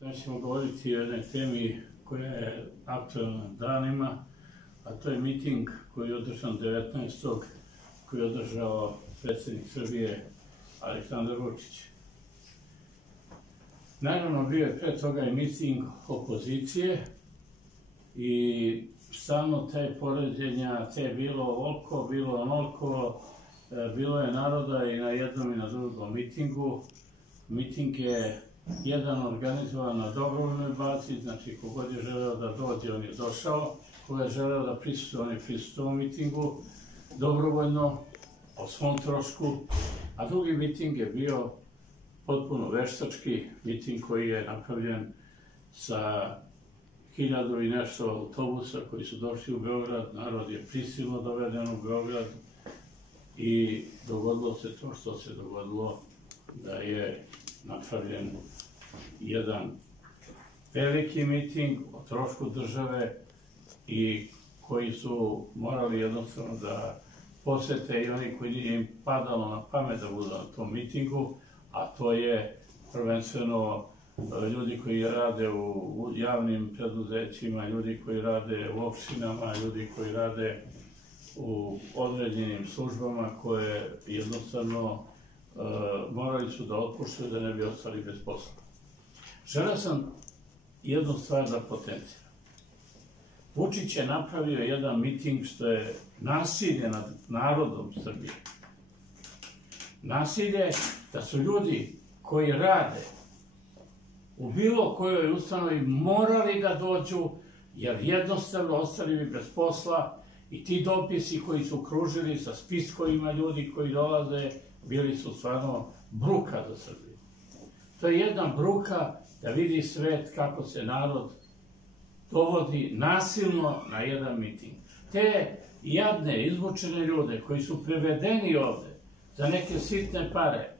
Danas ćemo govoriti o jednoj temi koja je aktualna danima, a to je miting koji je održan 19. koji je održao predsjednik Srbije Aleksandar Vučić. Naravno, bio je pre toga i miting opozicije i stalno te poređenja, te bilo ovoliko, bilo onoliko, bilo je naroda i na jednom i na drugom mitingu. Miting je jedan organizovan na dobrovoljnoj bazi, znači kogod je želeo da dođe, on je došao, ko je želeo da prisustuje, on je prisustvovao mitingu, dobrovoljno, o svom trošku, a drugi miting je bio potpuno veštački miting koji je napravljen sa 1000 i nešto autobusa koji su došli u Beograd, narod je prisilno doveden u Beograd i dogodilo se to što se dogodilo, da je napravljen jedan veliki miting o trošku države i koji su morali jednostavno da posete i oni koji nije im padalo na pamet da budu na tom mitingu, a to je prvenstveno ljudi koji rade u javnim preduzećima, ljudi koji rade u opštinama, ljudi koji rade u određenim službama koje jednostavno morali su da otpuštaju da ne bi ostali bez posla. Želeo sam jednu stvar da potenciram. Vučić je napravio jedan miting što je nasilje nad narodom Srbije. Nasilje da su ljudi koji rade u bilo kojoj ustanovi morali da dođu, jer jednostavno ostali bi bez posla i ti dopisi koji su kružili sa spiskovima ljudi koji dolaze bili su stvarno bruka za Srbiju. To je jedna bruka da vidi svet kako se narod dovodi nasilno na jedan miting. Te jadne, izmučene ljude koji su privedeni ovde za neke sitne pare,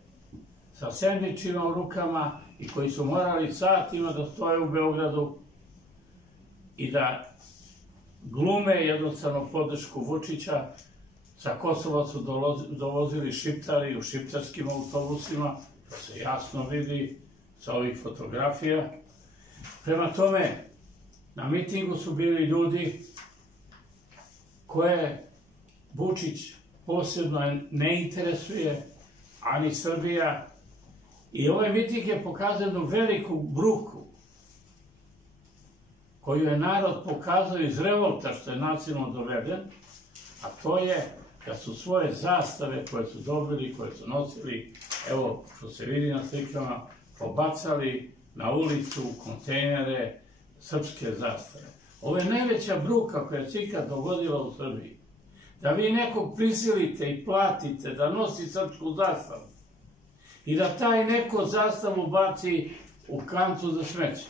sa sendvičima u rukama i koji su morali satima da stoje u Beogradu i da glume jednostavno podršku Vučića. Sa Kosova su dovozili Šiptari u šiptarskim autobusima, to se jasno vidi sa ovih fotografija. Prema tome, na mitingu su bili ljudi koje Vučić posebno ne interesuje, ani Srbija. I ovaj miting je pokazao jednu veliku bruku koju je narod pokazao iz revolta što je nasilno doveden, a to je da su svoje zastave koje su dobili, koje su nosili, evo što se vidi na slikama, pobacali na ulicu, u kontejnere, srpske zastave. Ovo je najveća bruka koja se ikad dogodila u Srbiji. Da vi nekog prisilite i platite da nosi srpsku zastavu i da taj neko zastavu baci u kantu za smeće.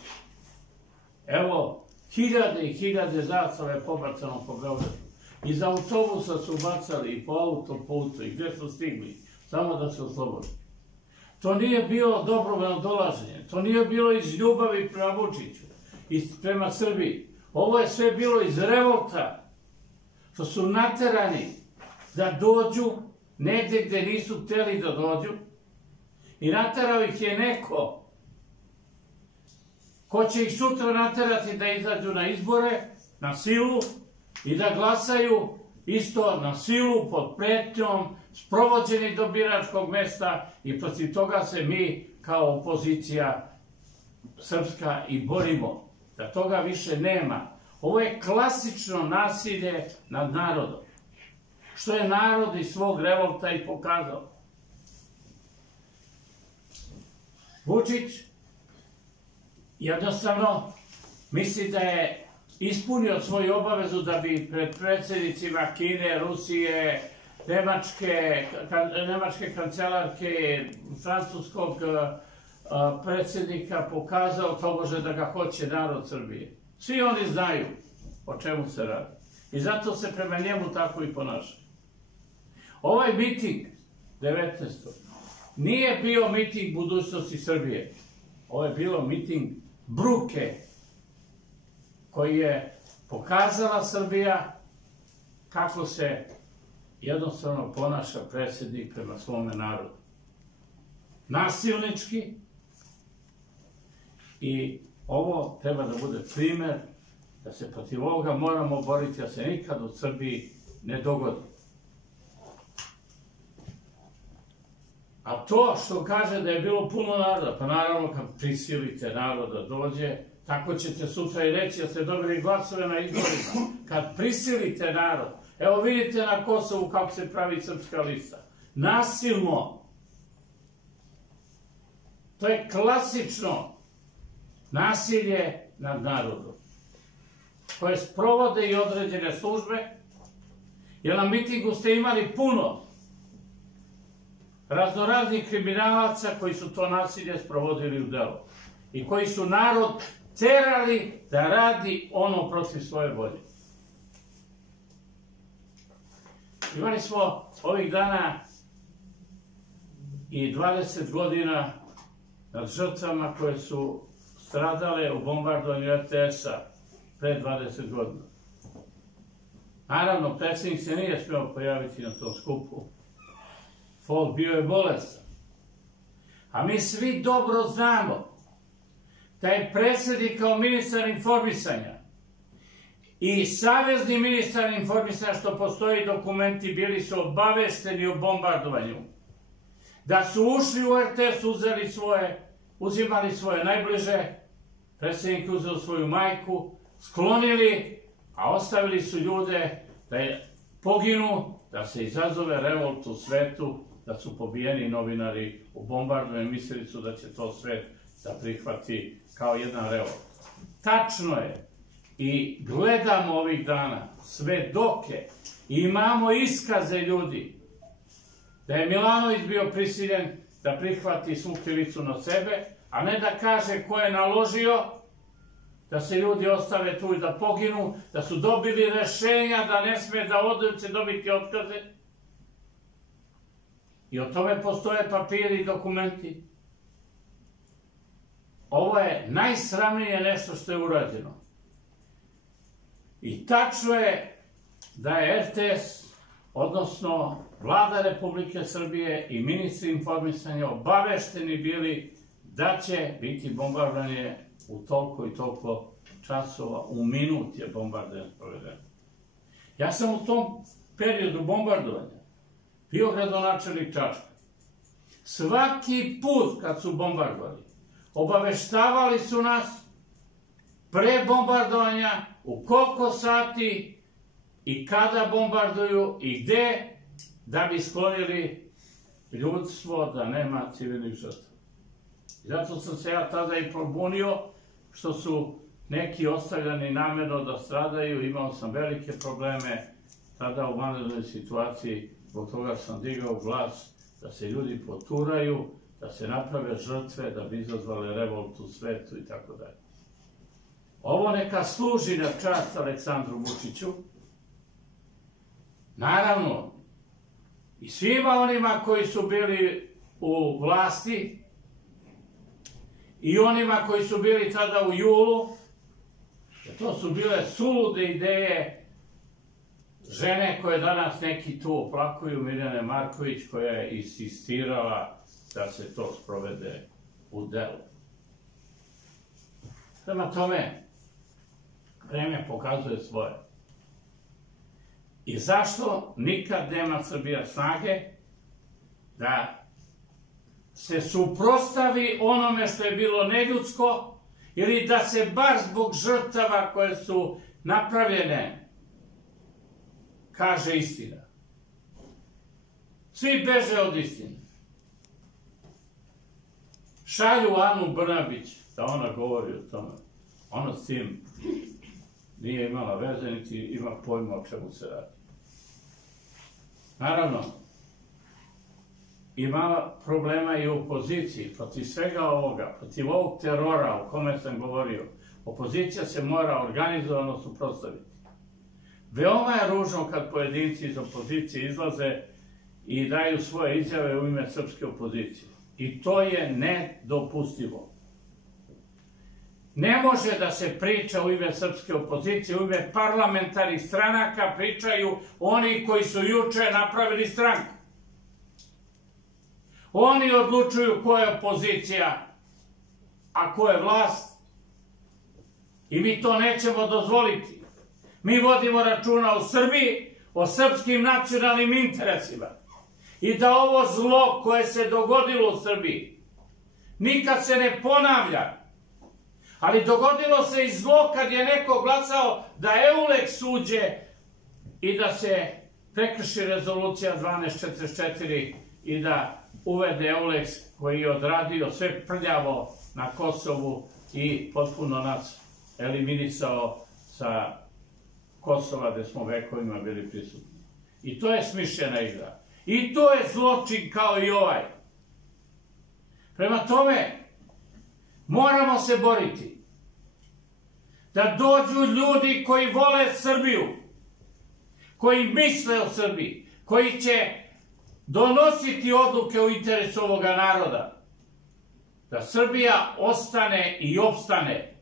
Evo, hiljade i hiljade zastava je pobacano po Beogradu. Iz autobusa su bacali i po autoputu i gde su stigli, samo da se oslobodi. To nije bilo dobrovoljno dolaženje, to nije bilo iz ljubavi prema Vučiću i prema Srbiji. Ovo je sve bilo iz revolta, što su naterani da dođu negde gde nisu hteli da dođu i naterao ih je neko ko će ih sutra naterati da izađu na izbore, na silu, i da glasaju isto na silu, pod pretnjom, sprovođeni do biračkog mesta i protiv toga se mi kao opozicija srpska i borimo. Da toga više nema. Ovo je klasično nasilje nad narodom. Što je narod iz svog revolta i pokazao. Vučić jednostavno misli da je ispunio svoju obavezu da bi pred predsjednicima Kine, Rusije, nemačke kancelarke, francuskog predsjednika pokazao tobože da ga hoće narod Srbije. Svi oni znaju o čemu se radi. I zato se prema njemu tako i ponaša. Ovaj miting 19. nije bio miting budućnosti Srbije. Ovo je bilo miting bruke koji je pokazala Srbija kako se jednostavno ponaša predsjednik prema svome narodu. Nasilnički I ovo treba da bude primer da se protiv ovoga moramo boriti, da se nikad u Srbiji ne dogodi. A to što kaže da je bilo puno naroda, pa naravno kad prisilite narod da dođe, tako ćete sutra i reći da ste dobili glasove na izborima. Kad prisilite narod, evo vidite na Kosovu kako se pravi srpska lista. Nasilno. To je klasično nasilje nad narodom, koje sprovode i određene službe, jer na mitingu ste imali puno raznoraznih kriminalaca koji su to nasilje sprovodili u delo i koji su narod terali da radi ono protiv svoje volje. Imali smo ovih dana i 20 godina nad žrtvama koje su stradale u bombardovanju RTS-a pre 20 godina. Naravno, predsjednik se nije smeo pojaviti na tom skupu. Folk bio je bolestan. A mi svi dobro znamo da je predsjednik kao ministar informisanja i savezni ministar informisanja, što postoji dokumenti, bili su obavešteni o bombardovanju. Da su ušli u RTS, uzimali svoje najbliže, predsjednik uzeo svoju majku, sklonili, a ostavili su ljude da poginu, da se izazove revolt u svetu, da su pobijeni novinari u bombardovanju, mislili su da će to svet da prihvati kao jedan revolt. Tačno je, i gledamo ovih dana svedoke, imamo iskaze ljudi, da je Milanović bio prisiljen da prihvati svu krivicu na sebe, a ne da kaže ko je naložio da se ljudi ostave tu i da poginu, da su dobili rešenja da ne sme da odu, dobiti otkaze. I o tome postoje papiri i dokumenti. Ovo je najsramnije nešto što je urađeno. I tačno je da je RTS, odnosno Vlada Republike Srbije i ministri informisanja obavešteni bili da će biti bombardovanje u toliko i toliko časova, u minut je bombardovanje sprovedeno. Ja sam u tom periodu bombardovanja bio gradonačelnik Čačka. Svaki put kad su bombardovali, obaveštavali su nas pre bombardovanja u koliko sati i kada bombarduju i gde, da bi sklonili ljudstvo da nema civilnih žrtava. Zato sam se ja tada i probunio što su neki ostavljani namerno da stradaju. Imao sam velike probleme tada u vanrednoj situaciji, zbog toga sam digao glas da se ljudi poturaju, da se naprave žrtve, da bi izazvale revolt u svetu i tako dalje. Ovo neka služi na čast Aleksandru Vučiću, naravno i svima onima koji su bili u vlasti i onima koji su bili tada u JUL-u, jer to su bile sulude ideje žene koje danas neki tu oplakuju, Mirjane Marković, koja je insistirala da se to sprovede u delu. Prema tome, vreme pokazuje svoje. I zašto nikad nema Srbija snage da se suprotstavi onome što je bilo neljudsko, ili da se bar zbog žrtava koje su napravljene kaže istina. Svi beže od istine. Šalju Anu Brnabić da ona govori o tome. Ona s tim nije imala veze, niti ima pojma o čemu se radi. Naravno, ima problema i u opoziciji, protiv svega ovoga, protiv ovog terora o kome sam govorio. Opozicija se mora organizovano suprotstaviti. Veoma je ružno kad pojedinci iz opozicije izlaze i daju svoje izjave u ime srpske opozicije. I to je nedopustivo. Ne može da se priča u ime srpske opozicije, u ime parlamentarnih stranaka pričaju oni koji su juče napravili stranku. Oni odlučuju koja je opozicija, a ko je vlast. I mi to nećemo dozvoliti. Mi vodimo računa o Srbiji, o srpskim nacionalnim interesima. I da ovo zlo koje se dogodilo u Srbiji nikad se ne ponavlja. Ali dogodilo se i zlo kad je neko glasao da EULEX uđe i da se prekrši rezolucija 1244 i da uvede EULEX koji je odradio sve prljavo na Kosovu i potpuno nas eliminisao sa Kosova gde smo vekovima bili prisutni. I to je smišljena igra. I to je zločin kao i ovaj. Prema tome, moramo se boriti da dođu ljudi koji vole Srbiju, koji misle o Srbiji, koji će donositi odluke u interesu ovoga naroda. Da Srbija ostane i opstane.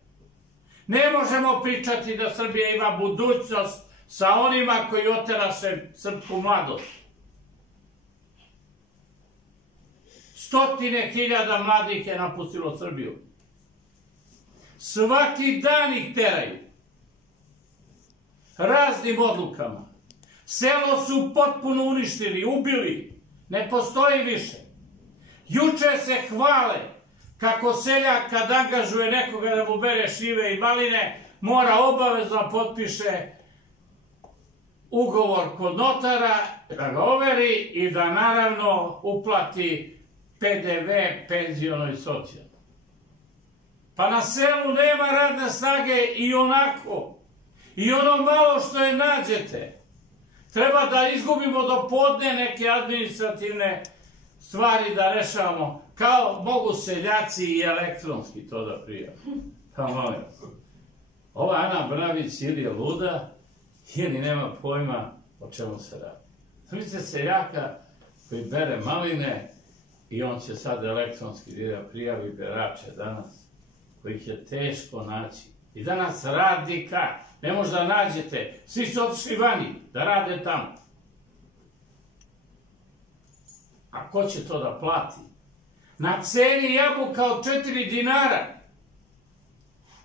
Ne možemo pričati da Srbija ima budućnost sa onima koji oteraše srpsku mladost. Stotine hiljada mladih je napustilo Srbiju. Svaki dan ih teraju. Raznim odlukama. Selo su potpuno uništili, ubili. Ne postoji više. Juče se hvale kako seljak kad angažuje nekoga da mu bere šljive i maline, mora obavezno potpiše ugovor kod notara, da ga overi i da naravno uplati PDV, penziono i socijalno. Pa na selu nema radne snage i onako. I ono malo što je nađete. Treba da izgubimo do podne neke administrativne stvari da rešavamo. Kao mogu seljaci i elektronski to da prijave. Pa molim. Ova Ana Brnabić ili je luda, ili nema pojma o čemu se radi. Zamislite seljaka koji bere maline i on će sad elektronski da prijavi berače danas, kojih je teško naći. I danas radnika ne može da nađete. Svi su otišli vani da rade tamo. A ko će to da plati? Na ceni jabuka od 4 dinara.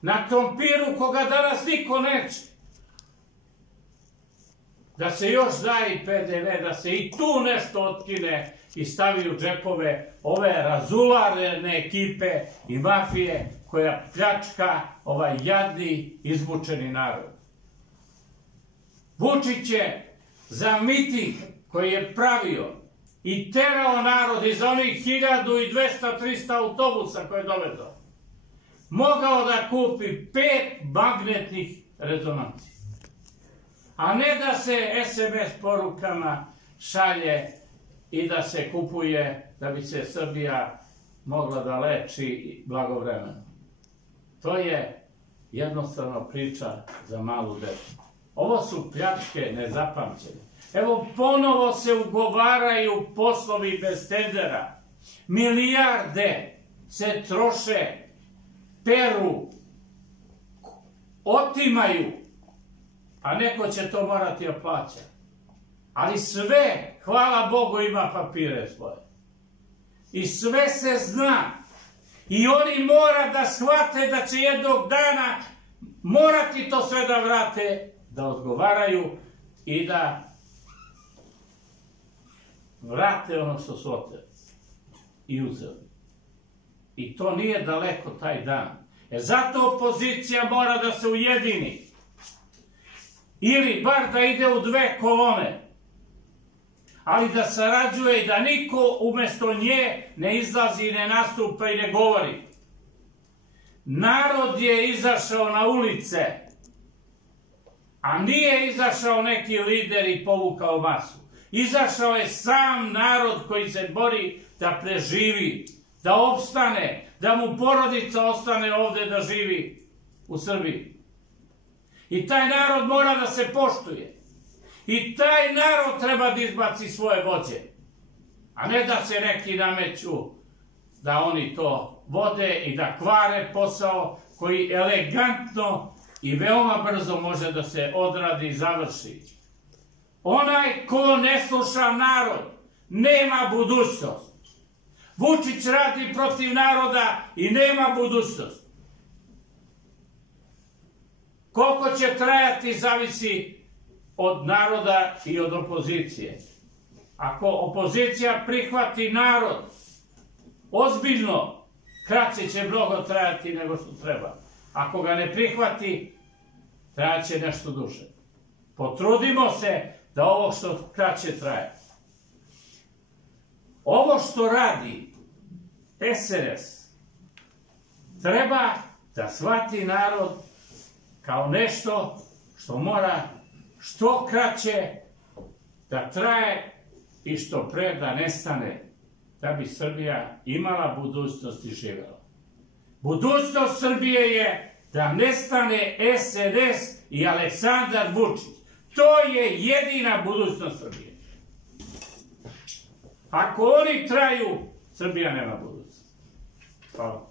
Na krompiru koga danas niko neće. Da se još daje i PDV, da se i tu nešto otkine i stavi u džepove ove razularene ekipe i mafije koja pljačka ovaj jadni, izmučeni narod. Vučić je za miting koji je pravio i terao narod iz onih 1200-300 autobusa koje je dovedao, mogao da kupi 5 magnetnih rezonanci. A ne da se SMS porukama šalje i da se kupuje da bi se Srbija mogla da leči blagovremeno. To je jednostavno priča za malu decu. Ovo su pljačke nezapamćene. Evo ponovo se ugovaraju poslovi bez tendera. Milijarde se troše, peru, otimaju, a neko će to morati da plaća. Ali sve, hvala Bogu, ima papire svoje. I sve se zna. I oni mora da shvate da će jednog dana morati to sve da vrate, da odgovaraju i da vrate ono što su oteli i uzeli. I to nije daleko taj dan. Zato opozicija mora da se ujedini. Ili bar da ide u 2 kolone. Ali da sarađuje i da niko umesto nje ne izlazi i ne nastupa i ne govori. Narod je izašao na ulice, a nije izašao neki lider i povukao masu. Izašao je sam narod koji se bori da preživi, da opstane, da mu porodica ostane ovde da živi u Srbiji. I taj narod mora da se poštuje. I taj narod treba da izbaci svoje vođe. A ne da se neki nameću da oni to vode i da kvare posao koji elegantno i veoma brzo može da se odradi i završi. Onaj ko ne sluša narod nema budućnost. Vučić radi protiv naroda i nema budućnost. Koliko će trajati zavisi od naroda i od opozicije. Ako opozicija prihvati narod ozbiljno, kraće će mnogo trajati nego što treba. Ako ga ne prihvati, trajaće nešto duže. Potrudimo se da ovo što kraće traje. Ovo što radi SNS treba da shvati narod kao nešto što mora što kraće da traje i što pre da nestane, da bi Srbija imala budućnost i živela. Budućnost Srbije je da nestane SNS i Aleksandar Vučić. To je jedina budućnost Srbije. Ako oni traju, Srbija nema budućnost. Hvala.